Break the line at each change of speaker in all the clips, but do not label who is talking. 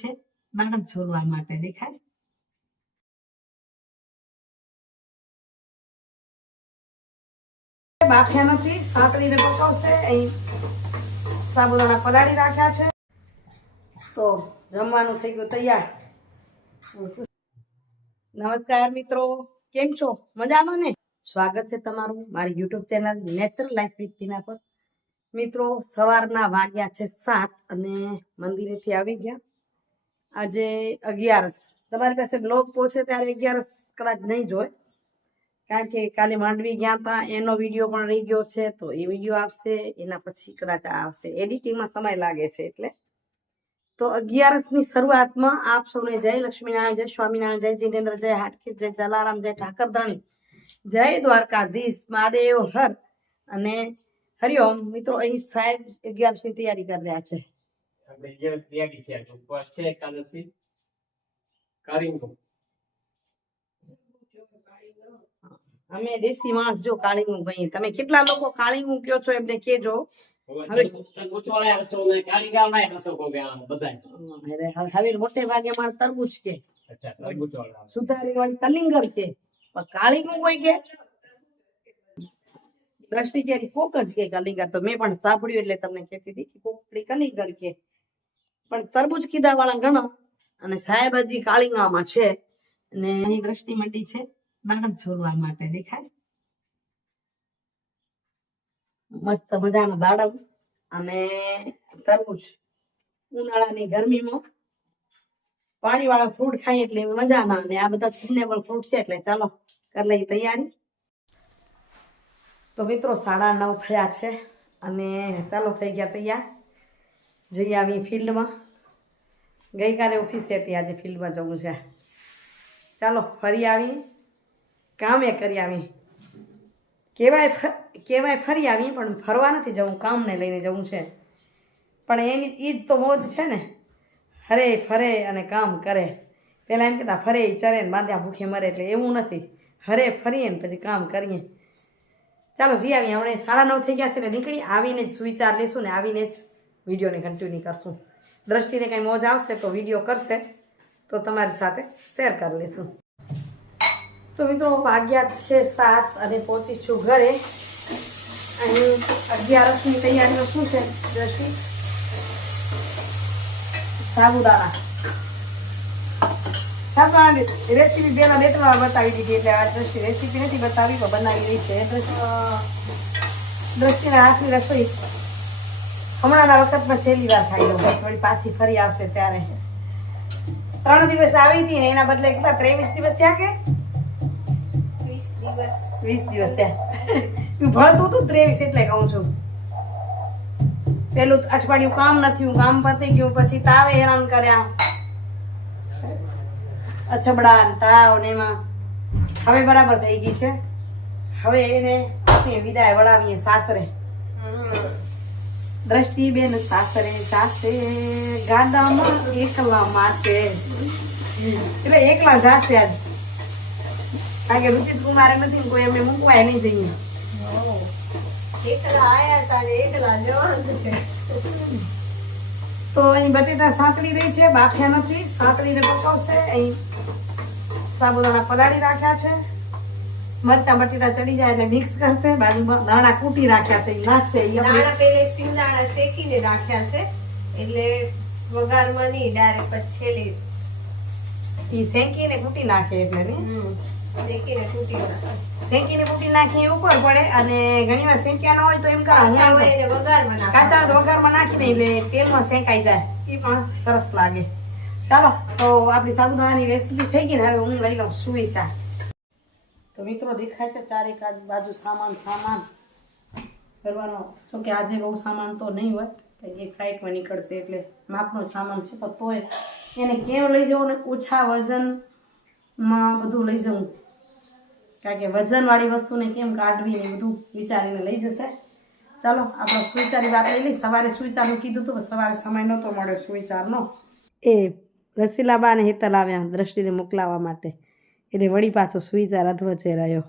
છે. દાડમ છોડવા માટે દેખાય. બાફિયા નથી સાંકળીને પકાવશે અહીં સાબુદાણા પલાળી રાખ્યા છે. તો જમવાનું થઈ ગયું તૈયાર. નમસ્કાર મિત્રો કેમ છો? મજામાં ને? સ્વાગત છે તમારું મારી YouTube channel natural life with Tina પર. મિત્રો, સવારના વાગ્યા છે સાત અને મંદિરેથી આવી ગયા. આજે અગિયારસ. તમારી પાસે બ્લોગ પહોંચે ત્યારે અગિયારસ કદાચ નહીં જોય કારણ કે કાલે માંડવી ગયા હતા, એનો વીડિયો પણ રહી ગયો છે, તો એ વીડિયો આવશે, એના પછી કદાચ આવશે. એડિટિંગમાં સમય લાગે છે એટલે. તો અગિયારસની શરૂઆતમાં આપ સૌને જય લક્ષ્મીનારાયણ, જય સ્વામિનારાયણ, જય જીનેન્દ્ર જય હાટકી જય જલારામ, જય ઠાકરધણી, જય દ્વારકાધીશ, મહાદેવ, હર. અને હરિઓમ મિત્રો અહીં સાહેબ અગિયારસની તૈયારી કરી રહ્યા છે.
અગિયારસ તૈયારી છે. ઉપવાસ છે એકાદશી. કાળીંગો
અમે દેશી માણસ જો કાળીંગું ભાઈ તમે કેટલા લોકો કાળીંગું કયો છો એમને કેજો હવે-
ને
મોટે ભાગે મારે તરબૂચ કે. સુધારી વાળી. કલિંગર કે. કાળીંગું કોઈ કે? દ્રષ્ટિ કેરી કોક જ કે કલિંગર તો મેં પણ સાંભળ્યું એટલે તમને કહેતી હતી કે કોકડી કલિંગર કે. પણ તરબૂજ કીધા વાળા ગણો અને સાહેબ હજી કાળીંગામાં છે. અને એની દ્રષ્ટિ મંડી છે. દાડમ છોડવા માટે દેખાય. મસ્ત મજાના દાડમ. અને તરબૂચ. ઉનાળાની ગરમીમાં પાણી વાળા ફ્રૂટ ખાઈ એટલે મજાના. અને આ બધા સિઝનેબલ ફ્રૂટ છે એટલે ચાલો, કરી લઈ તૈયારી. તો મિત્રો સાડા નવ થયા છે અને ચાલો થઈ ગયા તૈયાર. જઈ આવી ફિલ્ડમાં. ગઈકાલે ઓફિસે હતી, આજે ફિલ્ડમાં જવું છે. ચાલો, ફરી આવી. કામે કરી આવી. કહેવાય કહેવાય ફરી આવી, પણ ફરવા નથી જવું, કામને લઈને જવું છે. પણ એની એ જ તો મોજ છે ને. હરે ફરે અને કામ કરે. પહેલાં એમ કહેતા, ફરે ચરે ને બાંધ્યા ભૂખે મરે, એટલે એવું નથી. હરે ફરીએ ને પછી કામ કરીએ. ચાલો જી આવીએ હમણાં સાડા નવ થઈ ગયા છે એટલે નીકળી, આવીને જ સુવિચાર લેશું ને આવીને જ વિડીયોને કન્ટિન્યુ કરશું. દ્રષ્ટિને કંઈ મોજ આવશે તો વીડિયો કરશે, તો તમારી સાથે શેર કરી લઈશું તો મિત્રો વાગ્યા છે સાત અને પહોંચી છું ઘરે. અહીં અગિયારસની તૈયારીઓ શું છે? દ્રષ્ટિ? સાબુદાણા. રેસીપી બેના બે ત્રણ બતાવી દીધી એટલે આ દ્રષ્ટિ રેસીપી નથી બતાવી પણ બનાવી રહી છે. દ્રષ્ટિ દ્રષ્ટિના હાથની રસોઈ હમણાંના વખતમાં છેલ્લી વાર ખાઈ લઉં. થોડી પાછી ફરી આવશે ત્યારે. ત્રણ દિવસ આવી હતી ને એના બદલે કેટલા ત્રેવીસ દિવસ થયા કે? વીસ દિવસ. થયા. હું ભણતું હતું ત્રેવીસ એટલે કહું છું. પેલું અઠવાડિયું કામ નથી હું કામ પતી ગયું પછી તાવે હેરાન કર્યા. અછબડા તાવ ને એમાં. હવે બરાબર થઈ ગઈ છે. હવે એને આપીએ, વિદાય વળાવીએ સાસરે. દ્રષ્ટિ બેન સાસરે જાશે, ગાડામાં એકલા માસે એટલે એકલા જાશે આજ. કારણ કે રુચિત કુમારે નથી કોઈ એમને મૂકવાય નહીં જઈએ.
એકલા આયા તારે, એકલા જવાનું છે.
તો અહીં બટેટા સાંતળી રહી છે બાફ્યા નથી સાંતળીને પકાવશે. અહીં સાબુદાણા પલાળી રાખ્યા છે. મરચા બટેટા ચડી જાય એટલે મિક્સ કરશે. બાજુમાં દાણા કૂટી રાખ્યા છે નાખશે.
દાણા પહેલે સિંગદાણા શેકીને રાખ્યા છે એટલે વઘારમાં નહીં ડાયરેક્ટ પછી છેલ્લે.
શેકીને કૂટી નાખે એટલે ને
શેકીને કૂટી નાખે.
ઉપર પડે અને ઘણી વાર શેંક્યા ન હોય તો એમ કરો
કાચા વઘારમાં
નાખી દે એટલે તેલમાં શેકાઈ જાય. એ પણ સરસ લાગે. ચાલો તો આપણી સાબુદાણાની રેસીપી થઈ ગઈ ને હવે હું લઈ લઉં સુઈ ચા. તો મિત્રો દેખાય છે ચારેક બાજુ સામાન સામાન. કરવાનો તો કે આજે બહુ સામાન તો નહીં હોય એ ફ્લાઇટમાં નીકળશે એટલે માપનો સામાન છે પણ તોય એને કેમ લઈ જવું ને ઓછા વજનમાં બધું લઈ જવું. કારણ કે વજનવાળી વસ્તુને કેમ કાઢવી ને બધું વિચારીને લઈ જશે. ચાલો, આપણે સુવિચારની વાત લઈ લઈ સવારે સુવિચારનું કીધું હતું સવારે સમય નહોતો મળ્યો સુવિચારનો. એ રસીલાબાને હેતલ આવ્યા દ્રષ્ટિને મોકલાવવા માટે. એટલે વળી પાછો સુવિચાર અધવચે રહ્યો.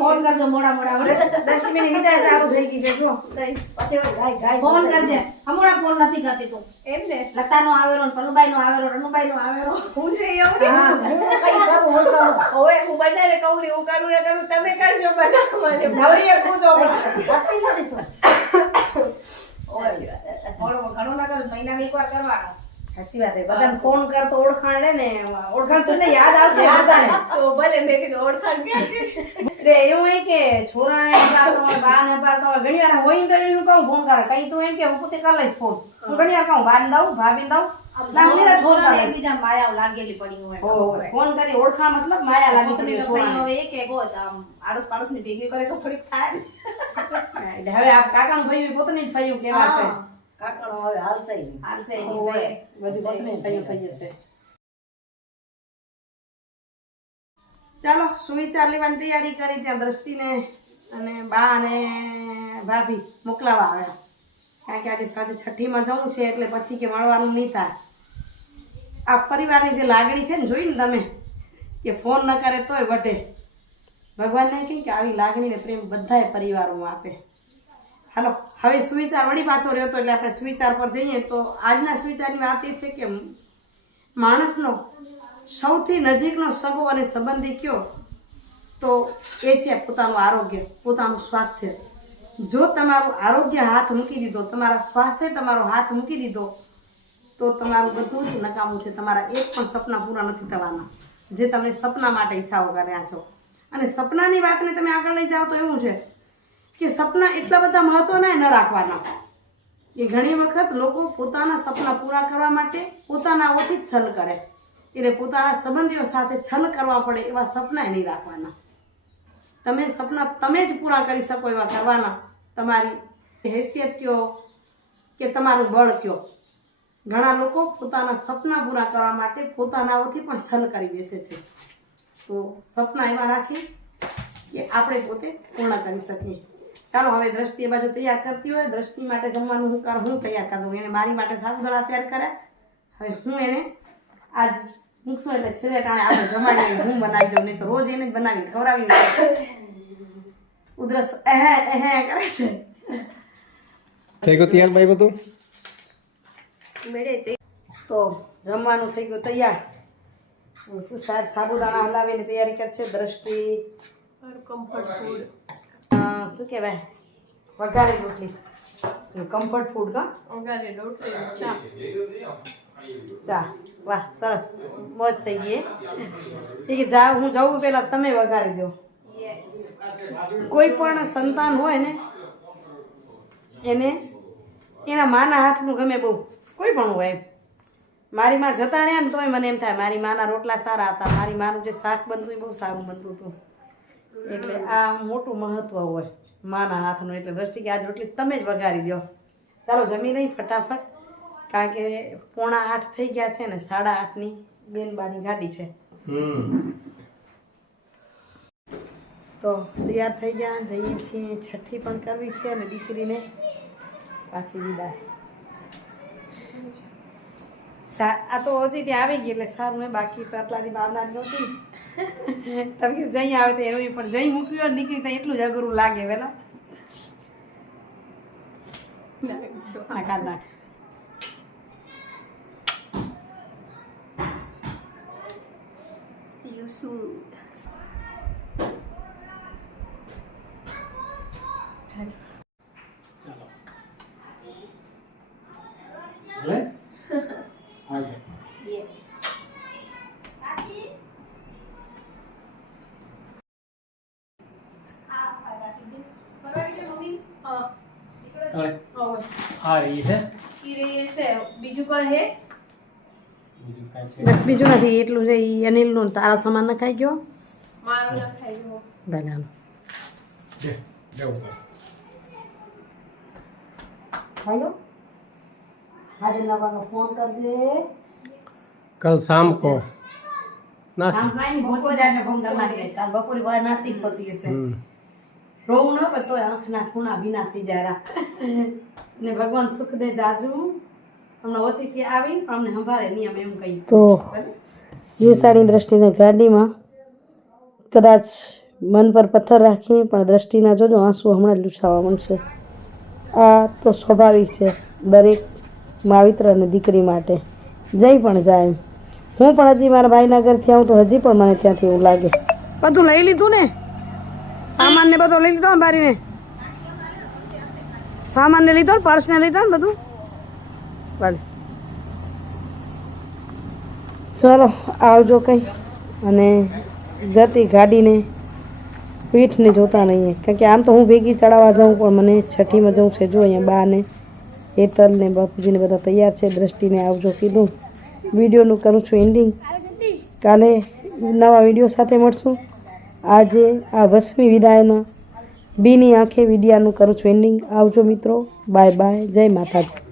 ફોન કરજો મોડા મોડા આવડે
દ્રષ્ટિબેન વિદાય ચાલુ થઈ ગઈ છે જો.
કઈ
પછી હવે ગાય ગાય
ફોન કરજે. હમણાં ફોન નથી કરતી તું.
એમ ને?
લતાનો આવેરો પલુબાઈ નો આવેરો રનુબાઈ નો આવેરો.
હું છે એવું
કરું
હવે હું બધાને કહું ને હું કરું ને કરું તમે કરજો બનાવવા મને
નવરી એ તું. જો
આટલી નથી પણ.
મોડો ઘણો ના કર મહિનામાં એકવાર કરવાનો.
સાચી વાત છે. બધાને ફોન કરતો ઓળખાણ લે ને ઓળખાણ શું ને યાદ આવતી બધાને
તો ભલે મેં કીધું ઓળખાણ કે
એટલે એવું હોય કે છોરાને અપાતો બા ને પાર હોય ઘણી વાર હોય ને તો એને હું કહું ફોન કરે. કઈ તું એમ કે હું પોતે કરી લઈશ ફોન હું ઘણી વાર કહું બાને દઉં ભાભીને દઉં. દામિને જ ફોન
છોકરાને
કરે
એકબીજા માયા લાગેલી પડી હોય.
હોય. ફોન કરી ઓળખાણ મતલબ માયા લાગી પડી
તો ભાઈ
છોરાને.
હવે એક એક આડોશ પાડોશની ભેગી કરે તો થોડીક થાય.
એટલે હવે આ કાકાનું ભાઈ પોતાની જ થયું કેવા છે હવે હાલશે.
હાલશે
બધું પોતાની થયું થઈ જશે. ચાલો સુવિચાર લેવાની તૈયારી કરી ત્યાં દ્રષ્ટિને અને બા અને ભાભી મોકલાવા આવ્યા. કારણ કે આજે સાંજે છઠ્ઠીમાં જવું છે એટલે પછી કે મળવાનું નહીં થાય. આ પરિવારની જે લાગણી છે ને જોઈ ને તમે કે ફોન ન કરે તોય વટે ભગવાનને કહે કે આવી લાગણી ને પ્રેમ બધાએ પરિવારોમાં આપે. હાલો. હવે સુવિચાર વળી પાછો રહ્યો હતો એટલે આપણે સુવિચાર પર જઈએ તો આજના સુવિચારની વાત એ છે કે માણસનો સૌથી નજીકનો સગો અને સંબંધી કયો? તો એ છે પોતાનું આરોગ્ય, પોતાનું સ્વાસ્થ્ય. જો તમારું આરોગ્ય હાથ મૂકી દીધો, તમારા સ્વાસ્થ્ય તમારો હાથ મૂકી દીધો, તો તમારું બધું જ નકામું છે. તમારા એક પણ સપના પૂરા નથી થવાના, જે તમે સપના માટે ઈચ્છાઓ કર્યા છો. અને સપનાની વાતને તમે આગળ લઈ જાઓ તો એવું છે કે સપના એટલા બધા મહત્વના ન રાખવાના. એ ઘણી વખત લોકો પોતાના સપના પૂરા કરવા માટે પોતાના ઓથી જ છલ કરે. એટલે પોતાના સંબંધીઓ સાથે છલ કરવા પડે એવા સપના નહીં રાખવાના. તમે સપના તમે જ પૂરા કરી શકો એવા કરવાના. તમારી હેસિયત કયો કે તમારું બળ કયો. ઘણા લોકો પોતાના સપના પૂરા કરવા માટે પોતાનાઓથી પણ છલ કરી બેસે છે. તો સપના એવા રાખીએ કે આપણે પોતે પૂર્ણ કરી શકીએ. ચાલો હવે દ્રષ્ટિ એ બાજુ તૈયાર કરતી હોય દ્રષ્ટિ માટે જમવાનું હું કરું હું તૈયાર કરી દઉં. એને મારી માટે સાબુદાણા તૈયાર કરે. હવે હું એને આજ મૂકશું એટલે છેલ્લે ટાણે આપણે જમાડીને હું બનાવી દઉં નહીં તો રોજ એને જ બનાવી ખવડાવી ઉધરસ એહે એહે કરે છે.
થઈ ગયું તૈયાર ભાઈ બધું?
તો
જમવાનું થઈ ગયું તૈયાર. શું સાહેબ સાબુદાણા હલાવીને તૈયારી કરે છે દ્રષ્ટિ?
કમ્ફર્ટ ફૂડ
શું કહેવાય? વઘારી રોટલી. કમ્ફર્ટ ફૂડ કા?
ઓગાળી રોટલી. ચા.
ચા. વાહ સરસ. મોજ થઈ ગઈ કે જા હું જવું પહેલાં તમે વઘારી દો. કોઈ પણ સંતાન હોય ને એને એના માના હાથનું ગમે બહુ. કોઈ પણ હોય મારી માં જતા રહ્યા ને તોય મને એમ થાય મારી માના રોટલા સારા હતા મારી માનું જે શાક બનતું એ બહુ સારું બનતું હતું. એટલે આ મોટું મહત્વ હોય. માના હાથનું એટલે દ્રષ્ટિ કે આજ રોટલી તમે જ વઘારી દો. ચાલો જમી લઈ ફટાફટ કારણ કે પોણા આઠ થઈ ગયા છે ને સાડા આઠની બેનબાની ગાડી છે. તો તૈયાર થઈ ગયા જઈએ છીએ છઠ્ઠી પણ કરવી છે અને દીકરીને પાછી વિદાય. સા આ તો હજી ત્યાં આવી ગઈ એટલે સારું બાકી તો બહાર બહારના જ નહોતી. તમે કે જઈ આવે તો એનું પણ જઈ મૂક્યું હોય ને દીકરી તો એટલું જ અઘરું લાગે વેલા. હા કાઢ નાખ.
યુ શું યસ
હા એ છે
ઈ છે બીજું કોઈ હે
બીજું કાંઈ છે
બસ બીજું નથી એટલું છે એ અનિલનું ને તારા સામાન નખાઈ ગયો
મારો ના ખાઈ ગયો
ભલે હાલો હાલો આજે નવાનો ફોન કરજે
કલ શામ કો નાસિક
આમ કાંઈ નહીં, પહોંચી જાજે રોવું ન હોય તોય આંખના ખૂણા ભીના થઈ જાય રા. ને ભગવાન સુખ દે જાજુ અમને ઓછીથી આવી અમને સંભાળે નહીં અમે એમ કહી તો જે દ્રષ્ટિને ગાડીમાં કદાચ મન પર પથ્થર રાખીએ પણ દ્રષ્ટિના જોજો આંસુ હમણાં લૂછાવા માંડશે. આ તો સ્વાભાવિક છે દરેક માવિત્ર અને દીકરી માટે. જઈ પણ જાય હું પણ હજી મારા ભાઈના ઘરથી આવું તો હજી પણ મને ત્યાંથી એવું લાગે. બધું લઈ લીધું ને? સામાન ને બધો લઈ લીધો ને બારીને? સામાન ને લીધો ને પર્સ ને લીધો ને બધું? ભલે ચલો, આવજો કંઈ. અને જતી ગાડીને પીઠને જોતા નહીં કારણ કે આમ તો હું ભેગી ચડાવવા જાઉં, પણ મને છઠ્ઠીમાં જવું છે. જો અહીંયા બાને હેતલ ને બાપુજીને બધા તૈયાર છે. દ્રષ્ટિને આવજો કીધું. વિડીયોનું કરું છું એન્ડિંગ. કાલે નવા વીડિયો સાથે મળશું. આજે આ વસમી વિદાયના બીની આંખે વિડિયાનું કરું છું એન્ડિંગ આવજો મિત્રો. બાય બાય જય માતાજી.